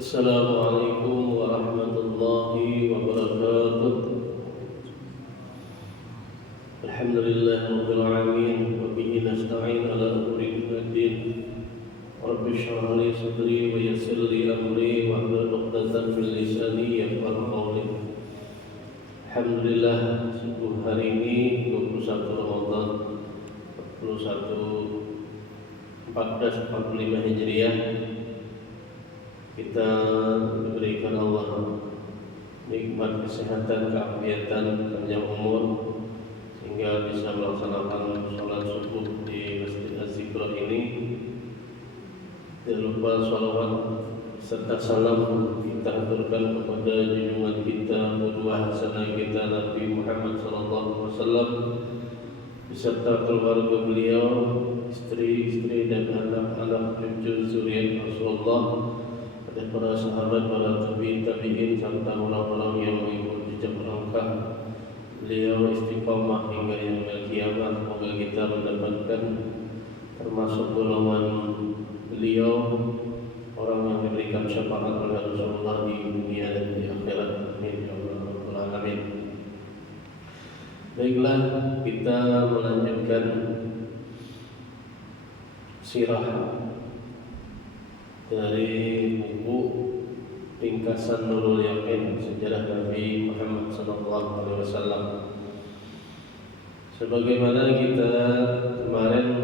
Assalamualaikum warahmatullahi wabarakatuh. Alhamdulillahirabbil alamin wa bihi nasta'in ala umuri din. Rabbi shrah li sadri wa yassir li amri wa hlul 'uqdatam min lisani yafqahu qawli. Alhamdulillah, subuh hari ini 21 Ramadan 1445 Hijriah, kita diberikan Allah nikmat kesehatan, keafiatan, panjang umur sehingga bisa melaksanakan sholat subuh di Masjid Az-Zikrah ini. Jangan lupa sholawat serta salam kita aturkan kepada junjungan kita, qudwah hasanah kita, Nabi Muhammad SAW beserta keluarga beliau, istri-istri dan anak-anak cucu zuriat Rasulullah, pada para sahabat, para tabi'in, serta orang-orang yang mengikuti jejak langkah beliau istiqamah hingga yaumil kiamat. Semoga kita mendapatkan termasuk golongan beliau, orang yang diberikan syafaat oleh Rasulullah di dunia dan di akhirat. Amin ya rabbal alamin. Baiklah, kita melanjutkan sirah dari buku ringkasan Nurul Yaqin, sejarah Nabi Muhammad SAW. Sebagaimana kita kemarin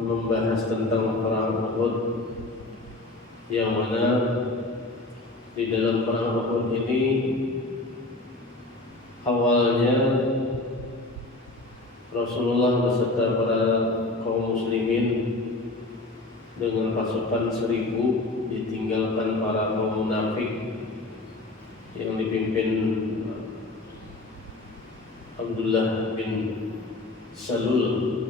membahas tentang perang Uhud, yang mana di dalam perang Uhud ini awalnya Rasulullah beserta para kaum muslimin dengan pasukan 1000 ditinggalkan para kaum munafik yang dipimpin Abdullah bin Salul.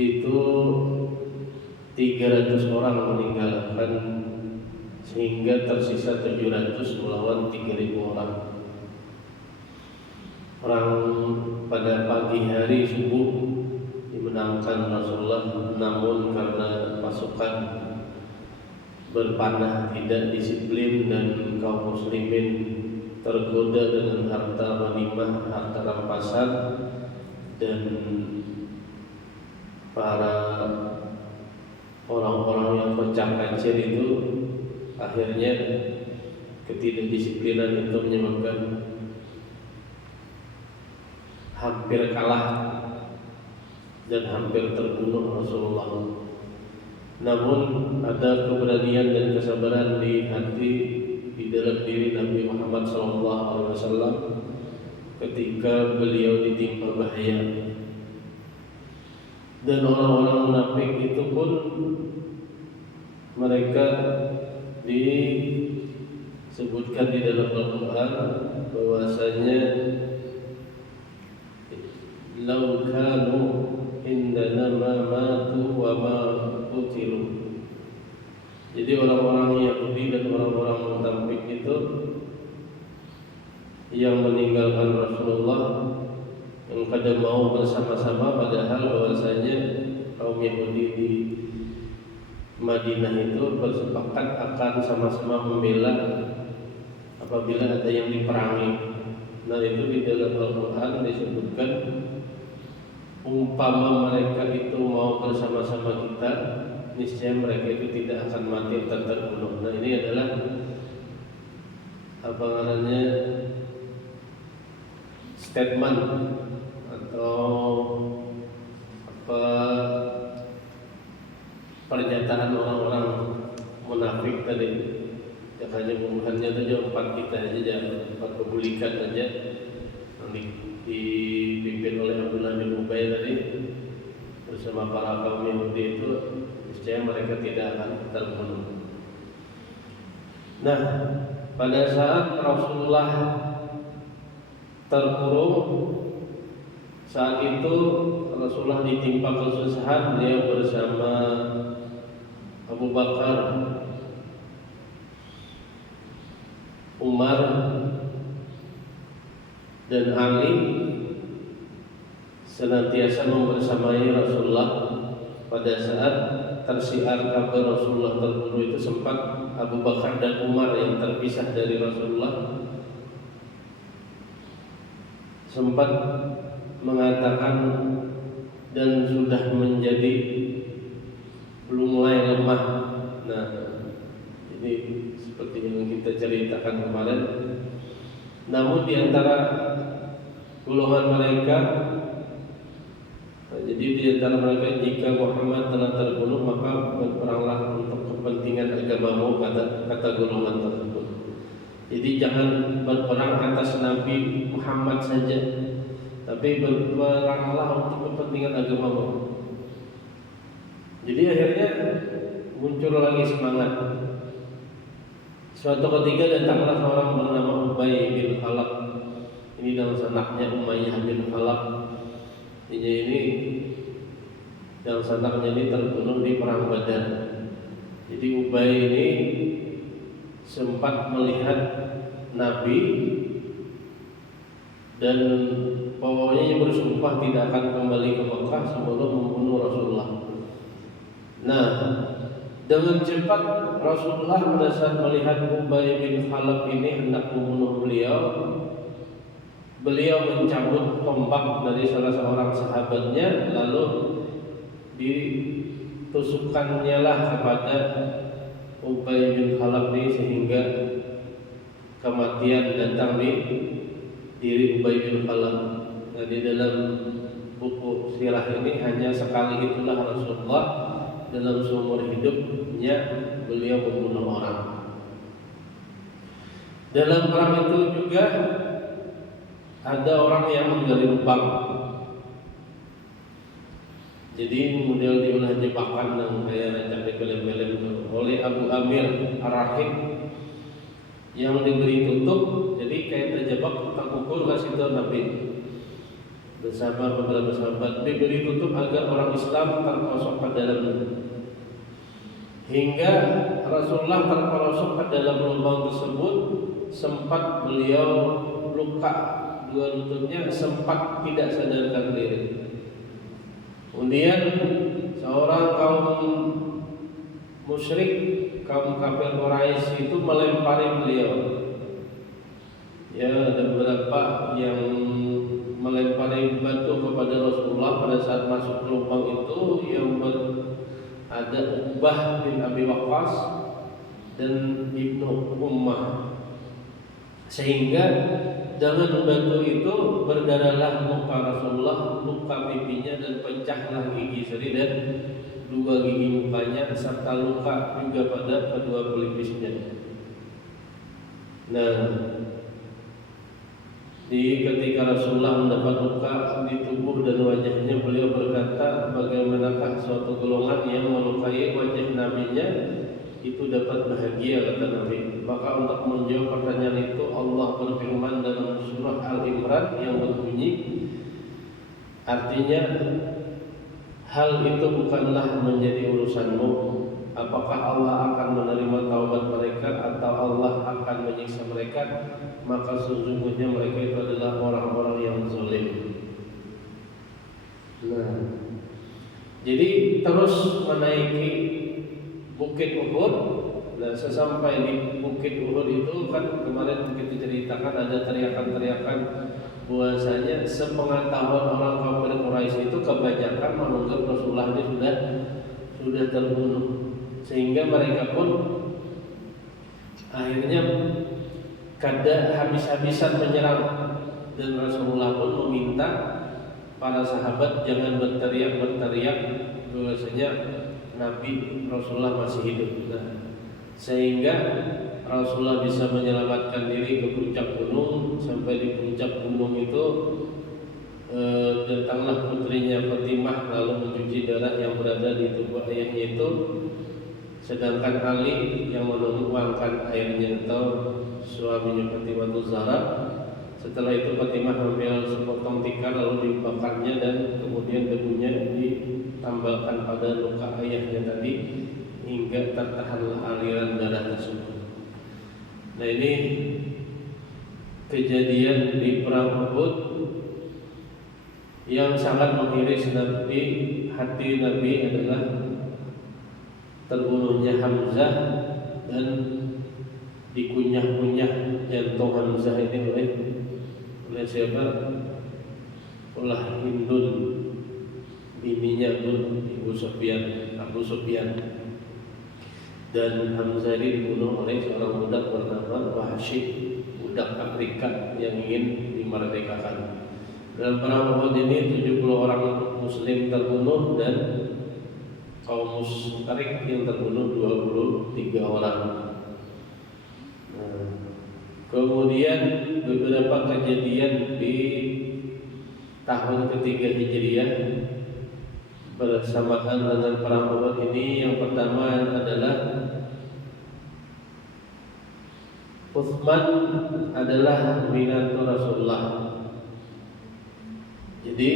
Itu 300 orang meninggalkan sehingga tersisa 700 melawan 3000 orang. Perang pada pagi hari subuh dimenangkan Rasulullah, namun karena pasukan berpanah, tidak disiplin, dan kaum muslimin tergoda dengan harta ghanimah, harta rampasan, dan para orang-orang yang pecah-kacir itu, akhirnya ketidakdisiplinan itu menyebabkan hampir kalah dan hampir terbunuh Rasulullah. Namun ada keberanian dan kesabaran di hati, di dalam diri Nabi Muhammad SAW ketika beliau ditimpa bahaya. Dan orang-orang munafik itu pun mereka disebutkan di dalam Al-Quran bahwasanya law kanu indana ma matu wa ma qutilu. Jadi orang-orang Yahudi dan orang-orang munafik itu yang meninggalkan Rasulullah, yang pada mau bersama-sama, padahal bahwasanya kaum Yahudi di Madinah itu bersepakat akan sama-sama membela apabila ada yang diperangi. Nah, itu di dalam Al-Quran disebutkan, umpama mereka itu mau bersama-sama kita, niscaya mereka itu tidak akan mati dan terbunuh. Nah, ini adalah apa namanya, statement atau apa pernyataan orang-orang munafik tadi. Ya, hanya bubuhannya saja 4 kita aja, 4 kebulikan saja yang dipimpin oleh Abdullah bin Ubay tadi bersama para kaum Yahudi itu, niscaya mereka tidak akan terbunuh. Nah, pada saat Rasulullah terkurung, saat itu Rasulullah ditimpa kesusahan, beliau bersama Abu Bakar, Umar, dan Ali senantiasa membersamai Rasulullah pada saat tersiar kabar Rasulullah terbunuh itu sempat Abu Bakar dan Umar yang terpisah dari Rasulullah sempat mengatakan dan sudah menjadi belum mulai lemah. Nah, ini seperti yang kita ceritakan kemarin. Namun di antara golongan mereka, jadi di antara mereka, jika Muhammad telah terbunuh maka berperanglah untuk kepentingan agamamu, kata golongan tersebut. Jadi jangan berperang atas Nabi Muhammad saja, tapi berperanglah untuk kepentingan agamamu. Jadi akhirnya muncul lagi semangat. Suatu ketika datanglah seorang bernama Ubay bin Khalaf. Ini dalam sanaknya Umayyah bin Khalaf. Ini dalam sanaknya ini terbunuh di perang Badar. Jadi Ubay ini sempat melihat Nabi dan pokoknya bersumpah tidak akan kembali ke Mekah sebelum membunuh Rasulullah. Nah, dengan cepat Rasulullah pada saat melihat Ubay bin Khalaf ini hendak membunuh beliau mencabut tombak dari salah seorang sahabatnya, lalu ditusukkannya lah kepada Ubay bin Khalaf ini sehingga kematian datang di diri Ubay bin Khalaf. Nah, di dalam buku sirah ini hanya sekali itulah Rasulullah dalam seumur hidupnya beliau membunuh orang. Dalam perang itu juga ada orang yang menggali lubang. Jadi model diolah jebakan yang kayak rancang di film-film oleh Abu Amir Ar-Rahib yang diberi tutup. Jadi kayak terjebak terpukul ke situ Nabi bersama beberapa sahabat, diberi tutup agar orang Islam terperosok ke dalamnya. Hingga Rasulullah terperosok ke dalam lubang tersebut, sempat beliau luka dua lututnya, sempat tidak sadarkan diri. Kemudian seorang kaum musyrik, kaum kafir Quraisy itu melempari beliau. Ya, ada beberapa yang melempari batu kepada Rasulullah pada saat masuk ke lubang itu, yang ada Ubah bin Abi Waqqas dan Ibnu Ummah, sehingga dengan batu itu berdarahlah muka Rasulullah, luka pipinya, dan pecahlah gigi seri dan dua gigi mukanya, serta luka juga pada kedua pelipisnya. Nah, ketika Rasulullah mendapat luka di tubuh dan wajahnya, beliau berkata, bagaimanakah suatu golongan yang melukai wajah nabinya itu dapat bahagia, kata Nabi. Maka untuk menjawab pertanyaan itu, Allah berfirman dalam surah Al-Imran yang berbunyi, artinya, hal itu bukanlah menjadi urusanmu. Apakah Allah akan menerima taubat mereka atau Allah akan menyiksa mereka? Maka sesungguhnya mereka itu adalah orang-orang yang zalim. Nah, jadi terus menaiki Bukit Uhud. Nah, sesampai di Bukit Uhud itu kan kemarin kita ceritakan ada teriakan-teriakan bahwasanya sepengetahuan orang kafir Quraisy itu kebanyakan menganggap Rasulullah ini sudah terbunuh, sehingga mereka pun akhirnya habis-habisan menyerang, dan Rasulullah pun meminta para sahabat jangan berteriak bahwasanya Nabi Rasulullah masih hidup. Nah, sehingga Rasulullah bisa menyelamatkan diri ke puncak gunung. Sampai di puncak gunung itu datanglah putrinya Fatimah lalu mencuci darah yang berada di tubuh ayahnya itu, sedangkan Ali yang menuangkan airnya atau suaminya Fatimah Zahra. Setelah itu Fatimah mengambil sepotong tikar lalu dibakarnya dan kemudian debunya ditambahkan pada luka ayahnya tadi hingga tertahanlah aliran darah tersebut. Nah, ini kejadian di perang Uhud yang sangat mengiris Nabi hati Nabi adalah terbunuhnya Hamzah dan dikunyah-kunyah jantung Hamzah ini oleh siapa? Oleh Hindun, bininya Abu Sufyan. Dan Hamzah ini dibunuh oleh seorang budak bernama Wahsy, budak Afrika yang ingin dimerdekakan. Dalam perang Uhud ini 70 orang Muslim terbunuh dan kaum musyrik yang terbunuh 23 orang. Kemudian beberapa kejadian di tahun ketiga Hijriah bersamaan dengan perang Uhud ini. Yang pertama adalah Utsman adalah minatu Rasulullah. Jadi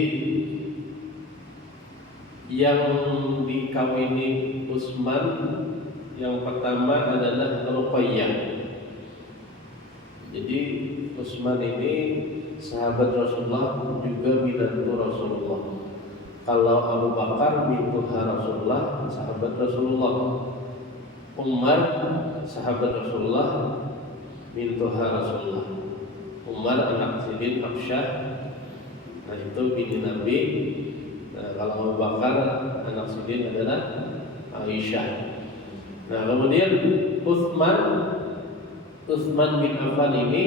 yang dikawini Utsman yang pertama adalah Ruqayyah. Jadi Utsman ini sahabat Rasulullah juga minatu Rasulullah. Kalau Abu Bakar bintuha Rasulullah, sahabat Rasulullah. Umar sahabat Rasulullah, bintuha Rasulullah. Umar anak Sidin Hafsyah, nah itu bini Nabi. Nah, kalau Abu Bakar anak Sidin adalah Aisyah. Nah, kemudian Utsman bin Affan ini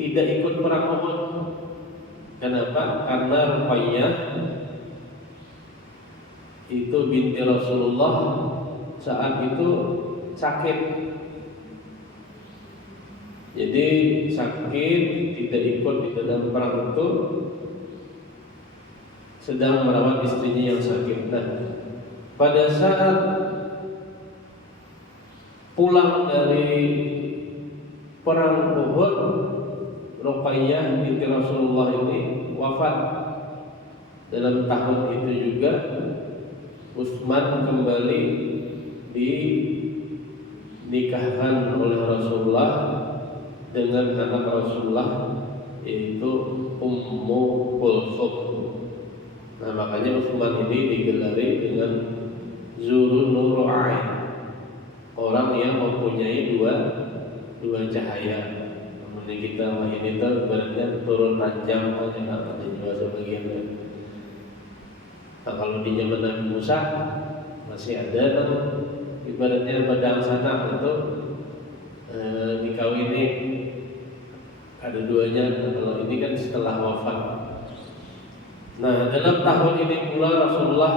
tidak ikut perang Uhud. Kenapa? Karena Ruqayyah itu binti Rasulullah saat itu sakit. Jadi sakit, tidak ikut di dalam perang itu, sedang merawat istrinya yang sakit. Nah, pada saat pulang dari perang Uhud, Ruqayyah binti Rasulullah ini wafat. Dalam tahun itu juga Utsman kembali dinikahkan oleh Rasulullah dengan anak Rasulullah, yaitu Ummu Kulsum. Nah, makanya Utsman ini digelari dengan Zurun Ain, orang yang mempunyai dua cahaya. Namun kita ini berarti turun tajam aja ada juga sebagian. Nah, kalau di zaman Nabi Musa masih ada ibaratnya pedang sana itu dikawini ada duanya. Nah, kalau ini kan setelah wafat. Nah, dalam tahun ini pula Rasulullah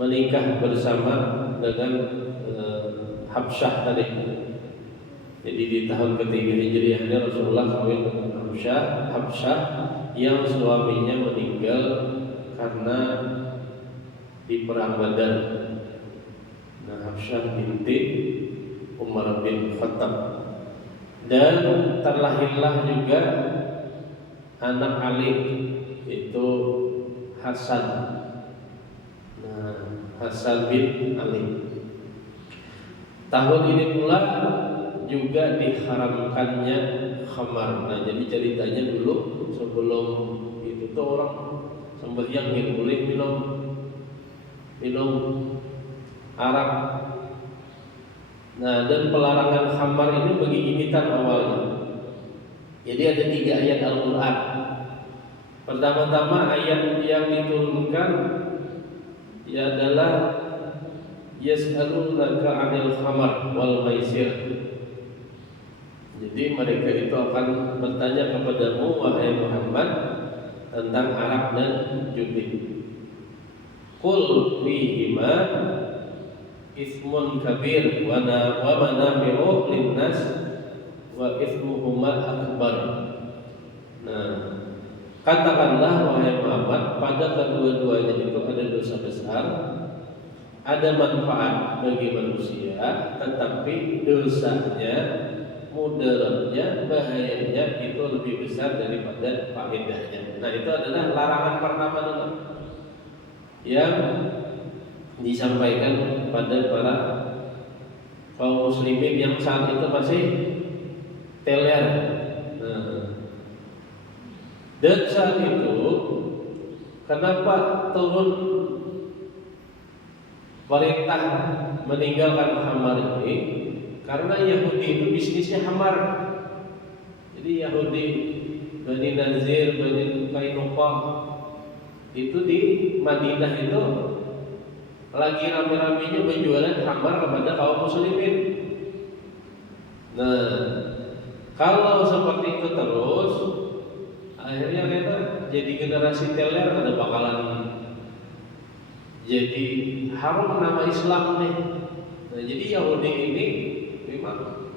menikah bersama dengan Habsyah tadi. Jadi di tahun ketiga Hijriahnya Rasulullah kawin dengan Habsyah yang suaminya meninggal karena di perang Badar. Nah, Habsyah binti Umar bin Khattab. Dan terlahirlah juga anak Ali, yaitu Hasan. Nah, Hasan bin Ali. Tahun ini pula juga diharamkannya khamar. Nah, jadi ceritanya dulu sebelum itu tuh orang sembahyang yang boleh minum arak. Nah, dan pelarangan khamar ini bagi imitan awalnya. Jadi ada 3 ayat Al-Quran. Pertama-tama ayat yang diturunkan ia adalah yas'alunaka 'anil khamar wal maisir. Jadi mereka itu akan bertanya kepadamu wahai Muhammad tentang arak dan judi. Qul fihima ismun kabir wa manafi'u linnas wa ismuhuma akbar. Nah, katakanlah wahai Muhammad, pada kedua-duanya itu ada dosa besar, ada manfaat bagi manusia, tetapi dosanya, mudaratnya, bahayanya itu lebih besar daripada faedahnya. Nah, itu adalah larangan pertama dulu yang disampaikan pada para kaum muslimin yang saat itu masih teler. Dan saat itu Kenapa turun perintah meninggalkan khamar ini? Karena Yahudi itu bisnisnya khamar. Jadi Yahudi Bani Nazir, Bani Qainuqa itu di Madinah itu lagi rame-ramenya penjualan khamar kepada kaum muslimin. Nah, kalau seperti itu terus, akhirnya kita jadi generasi teler, ada bakalan jadi harum nama Islam nih. Nah, jadi Yahudi ini memang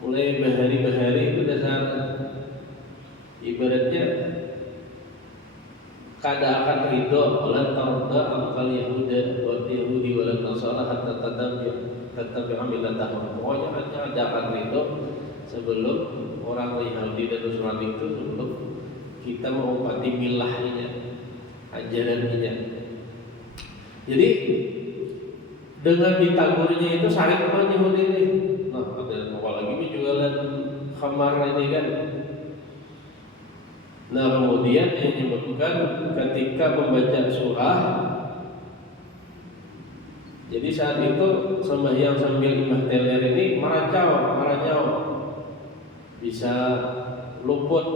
mulai bahari-bahari itu dasar ibaratnya kada akan ridho wala tarda angkal Yahuda wa Yahudi wala Nasara hatta tattabi'a millatahum. Pokoknya ada akan ridho sebelum orang Yahudi dan Nasrani itu sebelum kita mengobati milahnya, ajarannya. Jadi dengan ditagurnya itu sakit sama Yahudi ini. Nah, ada apalagi penjualan khamar ini kan. Nah, kemudian yang menyebutkan ketika membaca surah, jadi saat itu sembahyang sambil imah teler ini meracau, bisa luput.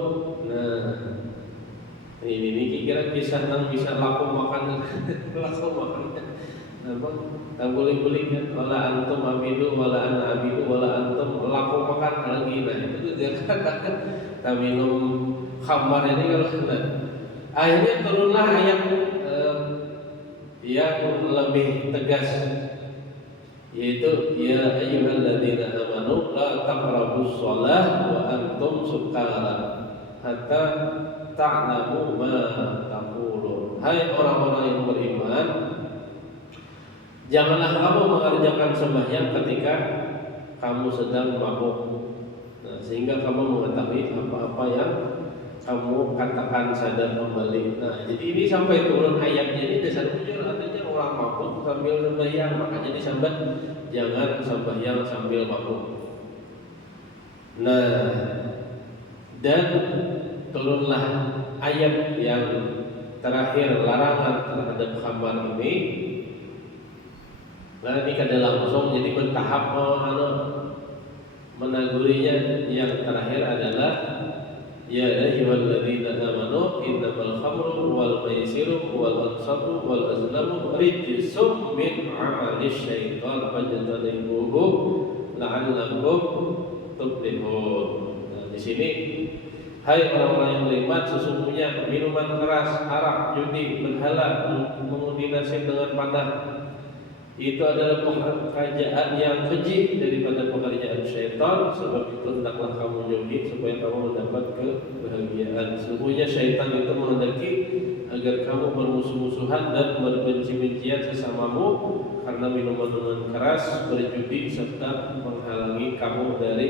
Nah, ini kira kisah yang bisa laku makan, apa? Tak boleh kan? Wala antum abidu, wala ana abidu, wala antum laku makan lagi. Nah, itu dia katakan tak minum khamar ini kalau sudah. Akhirnya turunlah ayat yang lebih tegas, yaitu ya ayyuhalladzina amanu la taqrabus shalah wa antum sukara hatta ta'lamu ma taqulun. Hai orang-orang yang beriman, janganlah kamu mengerjakan sembahyang ketika kamu sedang mabuk. Nah, sehingga kamu mengetahui apa-apa yang kamu katakan sadar kembali. Nah, jadi ini sampai turun ayatnya ini dasar ujur, artinya orang mabuk sambil sembahyang, makanya disambat jangan sembahyang sambil mabuk. Nah, dan turunlah ayat yang terakhir larangan terhadap khamar ini. Nah, ini kada langsung, jadi bertahap menagurinya. Yang terakhir adalah ya ayyuhalladzina amanu innamal khamru wal maisiru wal ansabu wal azlamu rijsum min 'amalis syaitan fajtanibuhu la'allakum tuflihun. Nah, di sini hai orang-orang yang beriman, sesungguhnya minuman keras, arak, judi, berhala, mengundi nasib dengan panah itu adalah pekerjaan yang keji daripada pekerjaan syaitan. Sebab itu hendaklah kamu jauhi supaya kamu mendapat kebahagiaan. Sesungguhnya syaitan itu menghendaki agar kamu bermusuh-musuhan dan berbenci-bencian sesamamu karena minuman-minuman keras, berjudi serta menghalangi kamu dari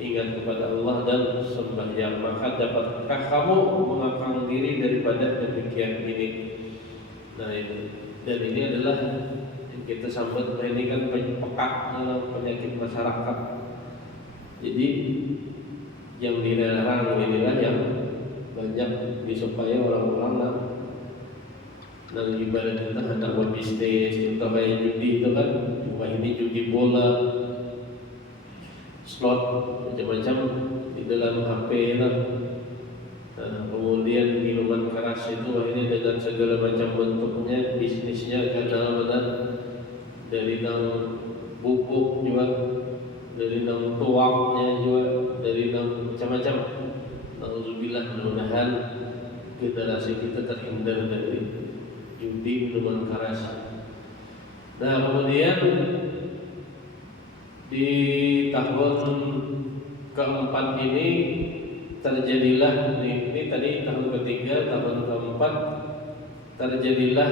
ingat kepada Allah dan sembahyang. Maka dapatkah kamu mengangkat diri daripada demikian ini? Nah, dan ini adalah kita sambut. Ini kan pekat penyakit masyarakat. Jadi yang dilarang inilah yang banyak disukai orang-orang dan ibarat kita hendak berbisnis, contoh kayak judi itu kan, wah ini judi bola, slot, macam-macam di dalam HP lah. Nah, kemudian minuman keras itu, wah ini dengan segala macam bentuknya, bisnisnya karena benar. Dari dalam bubuk juga, dari dalam tuaknya juga, dari dalam macam-macam. Alhamdulillah, mudah-mudahan generasi kita terhindar dari judi minuman keras. Nah, kemudian di tahun keempat ini terjadilah ini tadi tahun ketiga, tahun keempat terjadilah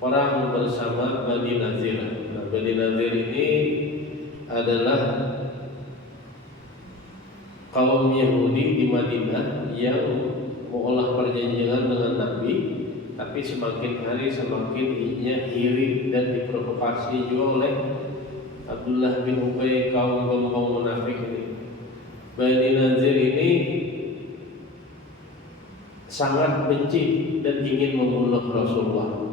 perang bersama Bani Nazir. Nah, Bani Nazir ini adalah kaum Yahudi di Madinah yang mengolah perjanjian dengan Nabi, tapi semakin hari semakin iri dan diprovokasi juga oleh Abdullah bin Ubay, kaum munafik ini. Bani Nazir ini sangat benci dan ingin membunuh Rasulullah.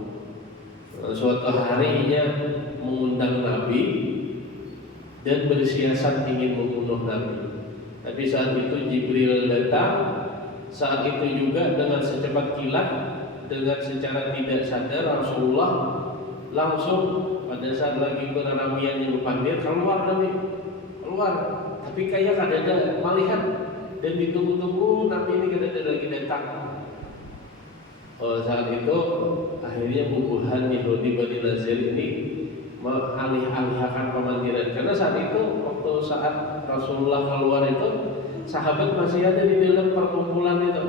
Suatu hari ia mengundang Nabi dan bersiasat ingin membunuh Nabi. Tapi saat itu Jibril datang. Saat itu juga dengan secepat kilat, dengan secara tidak sadar Rasulullah langsung pada saat lagi penerapian yang pandir keluar Nabi, keluar. Tapi kayak kadada melihat dan ditunggu-tunggu Nabi ini kadada lagi datang. Saat itu akhirnya bubuhan Yahudi Bani Nazir ini mengalih-alihkan pemandiran, karena saat itu waktu saat Rasulullah keluar itu sahabat masih ada di dalam perkumpulan itu.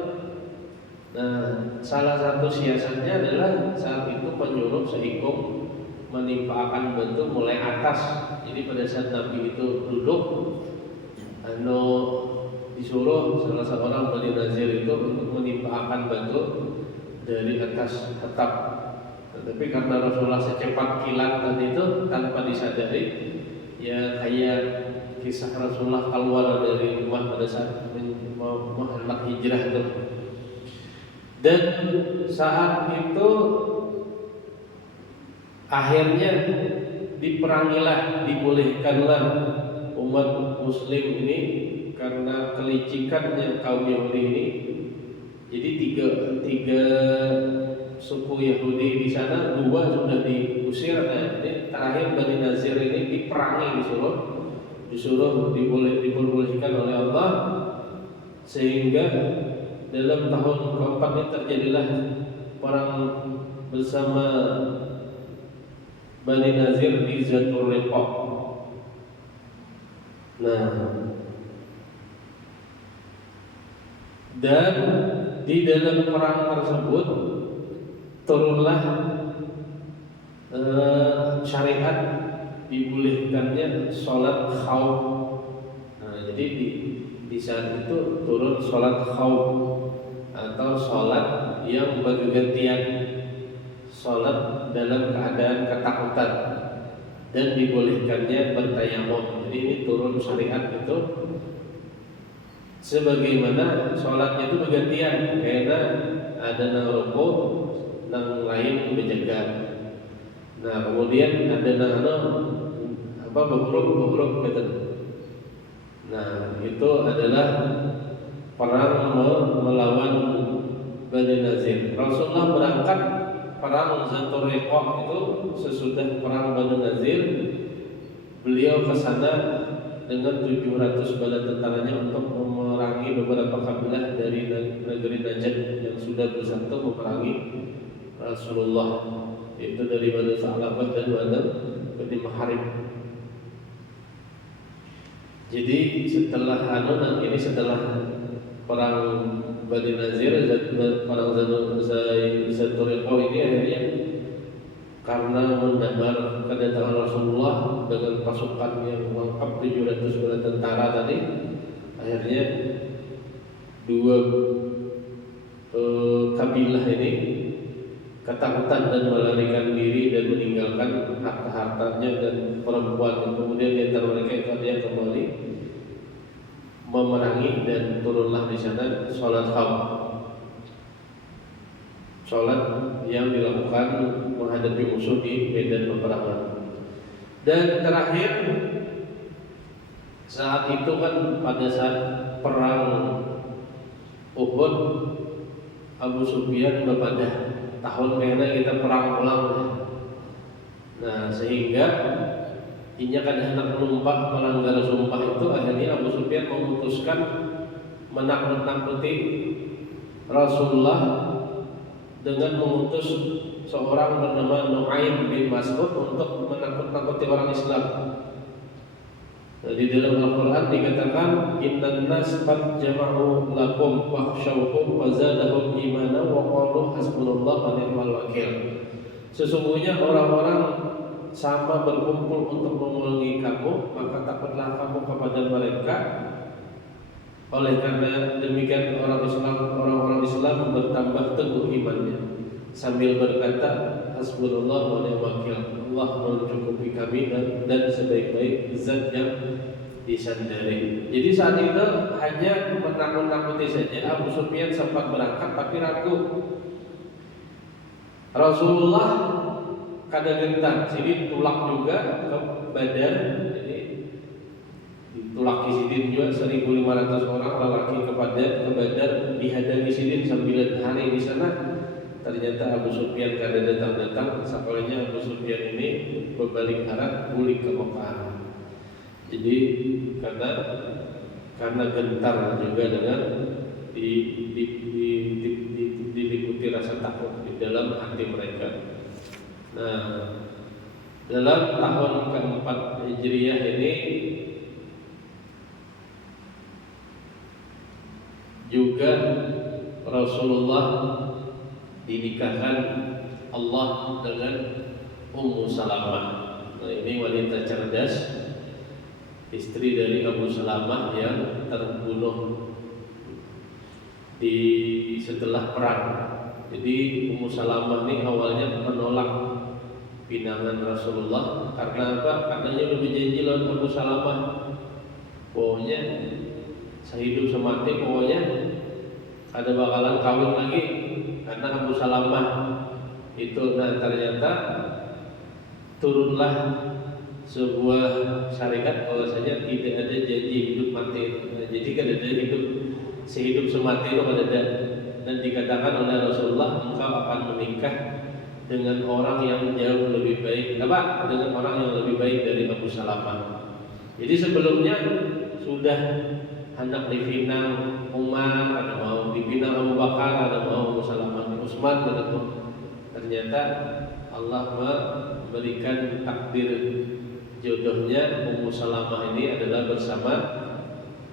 Nah, salah satu siasatnya adalah saat itu penyuruh seikung menimpakan batu mulai atas. Jadi pada saat Nabi itu duduk, disuruh salah seorang Bani Nazir itu untuk menimpakan batu dari atas atap. Tetapi karena Rasulullah secepat kilat tadi itu tanpa disadari, ya kayak kisah Rasulullah keluar dari rumah pada saat mau hendak hijrah itu. Dan saat itu akhirnya diperangilah, dibolehkanlah umat Muslim ini karena kelicikannya kaum Yahudi ini. Jadi tiga suku Yahudi di sana, dua sudah diusir. Nah, ini terakhir Bani Nazir ini diperangi, disuruh diperbolehkan oleh Allah, sehingga dalam tahun keempat ini terjadilah perang bersama Bani Nazir di Zatul Riqaq. Nah, dan di dalam perang tersebut turunlah syariat dibolehkannya sholat khauf. Nah, jadi di saat itu turun sholat khauf atau sholat yang bergantian, sholat dalam keadaan ketakutan, dan dibolehkannya bertayamum. Jadi ini turun syariat itu sebagaimana sholatnya itu bergantian, karena ada nang rukuk, nang lain menjaga. Nah, kemudian ada nang beberuk gitu. Nah, itu adalah perang melawan Bani Nazir. Rasulullah berangkat perang Zatul Riqaq itu sesudah perang Bani Nazir. Beliau ke sana dengan 700 bala tentaranya untuk memerangi beberapa kabilah dari negeri Najd yang sudah bersatu memerangi Rasulullah, itu dari Bani Sa'labah dan Bani Maharib. Jadi setelah setelah perang Bani Nazir, perang Zatul Riqaq ini akhirnya karena mendabar kedatangan Rasulullah dengan pasukan yang lengkap 700 bala tentara tadi, akhirnya dua kabilah ini ketakutan dan melarikan diri dan meninggalkan harta-hartanya dan perempuan. Kemudian di antara mereka itu ada yang kembali memerangi dan turunlah di sana sholat khauf, sholat yang dilakukan menghadapi musuh di medan peperangan. Dan terakhir saat itu kan pada saat perang Uhud, Abu Sufyan berpadah tahun kena kita perang ulang. Nah, sehingga inya kan hendak melumpat melanggar sumpah itu, akhirnya Abu Sufyan memutuskan menakut-nakuti Rasulullah dengan mengutus seorang bernama Nu'aim bin Mas'ud untuk menakut-nakuti orang Islam. Nah, di dalam Al-Quran dikatakan innan nas qad jama'u lakum fakhshawhum wa zadahum imana wa qalu hasbunallahu wa ni'mal wakil. Sesungguhnya orang-orang sama berkumpul untuk memerangi kamu, maka takutlah kamu kepada mereka. Oleh karena demikian orang-orang Islam bertambah teguh imannya sambil berkata hasbunallah wa ni'mal wakil, Allah mencukupi kami dan sebaik-baik zat yang disandari. Jadi saat itu hanya menakut-nakuti saja. Abu Sufyan sempat berangkat tapi ragu. Rasulullah kada gentar, jadi tulak juga ke Badar. Jadi ditulak Sidin juga 1.500 orang lelaki ke Badar dihadang Sidin 9 hari di sana. Ternyata Abu Sufyan kada datang-datang. Sekolahnya Abu Sufyan ini berbalik arah balik ke Mekah. Jadi karena gentar juga dengan diliputi rasa takut di dalam hati mereka. Nah, dalam tahun keempat Hijriah ini juga Rasulullah dinikahkan Allah dengan Ummu Salamah. Nah, ini wanita cerdas, istri dari Abu Salamah yang terbunuh setelah perang. Jadi Ummu Salamah ini awalnya menolak pinangan Rasulullah karena apa? Karena dia udah berjanji lawan Abu Salamah, pokoknya sehidup semati pokoknya ada bakalan kawin lagi. Karena Abu Salamah itu, nah ternyata turunlah sebuah syariat bahwasanya tidak ada janji hidup mati. Nah, jadi kan ada hidup sehidup semati itu kan ada. Dan dikatakan oleh Rasulullah, engkau akan menikah dengan orang yang jauh lebih baik, dengan orang yang lebih baik dari Abu Salamah. Jadi sebelumnya sudah hendak dipinang Umar, ada mau dipinang Abu Bakar, ada mau Abu Salamah, Utsman, begitu. Ternyata Allah memberikan takdir jodohnya Ummu Salamah ini adalah bersama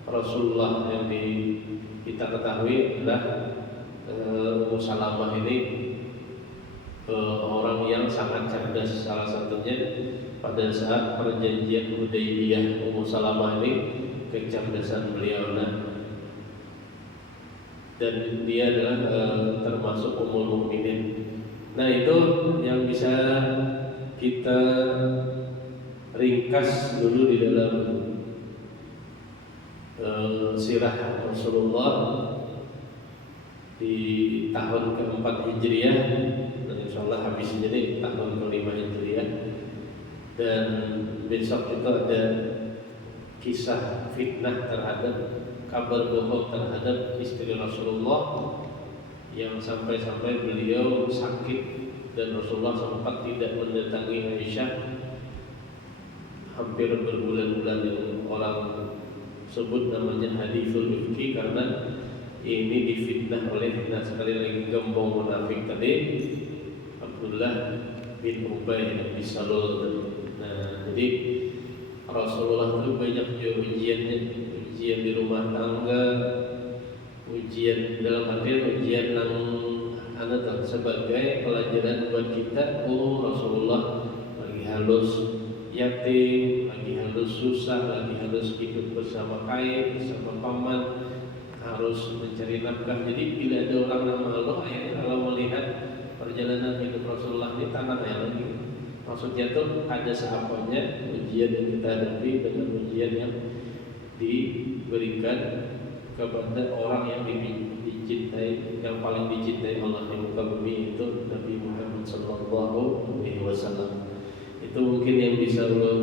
Rasulullah. Yang kita ketahui adalah Ummu Salamah ini orang yang sangat cerdas. Salah satunya pada saat perjanjian Hudaybiyah, Ummu Salamah ini kecerdasan beliau, dan dia adalah termasuk Ummul Mukminin. Nah, itu yang bisa kita ringkas dulu di dalam sirah Rasulullah di tahun keempat Hijriah, dan insyaallah habisnya di tahun kelima Hijriah. Dan besok itu ada kisah fitnah terhadap, kabar bohong terhadap istri Rasulullah yang sampai-sampai beliau sakit dan Rasulullah sempat tidak mendatangi Aisyah hampir berbulan-bulan, yang orang sebut namanya hadithul ifki, karena ini difitnah oleh, nah sekali lagi gembong munafik tadi, Abdullah bin Ubay bin Salul. Nah, jadi Rasulullah itu banyak ujiannya, ujian di rumah tangga, ujian dalam artian ujian yang ada sebagai pelajaran buat kita. Rasulullah lagi halus yatim, lagi halus susah, lagi halus hidup bersama kaya, bersama paman, harus mencari nafkah. Jadi bila ada orang yang malu, akhirnya kalau melihat perjalanan hidup Rasulullah ini tanah ya lagi. Maksudnya tuh ada seapanya ujian yang kita hadapi dengan ujian yang diberikan kepada orang yang dicintai, yang paling dicintai Allah di muka bumi, itu Nabi Muhammad SAW. Itu mungkin yang bisa ulun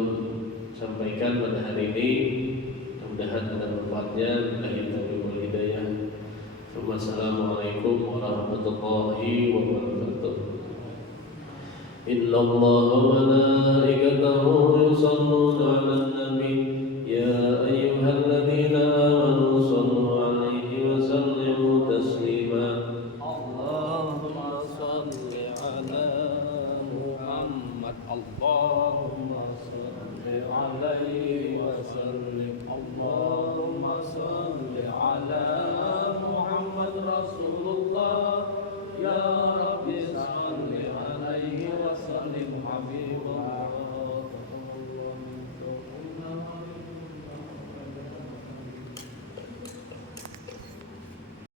sampaikan pada hari ini. Mudah-mudahan ada manfaatnya. Billahi taufiq wal hidayah. Wassalamualaikum warahmatullahi wabarakatuh. Inna Allaha wa malaikatahu yusalluna 'alan nabi ya ayyuhalladzina amanu sallu 'alaihi wa sallimu taslima. Allahumma salli 'ala Muhammad. Allahumma salli 'alaihi wa sallim. Allahumma salli 'ala Muhammad Rasulullah ya Rabbi salli 'alaihi wa sallim habibullah.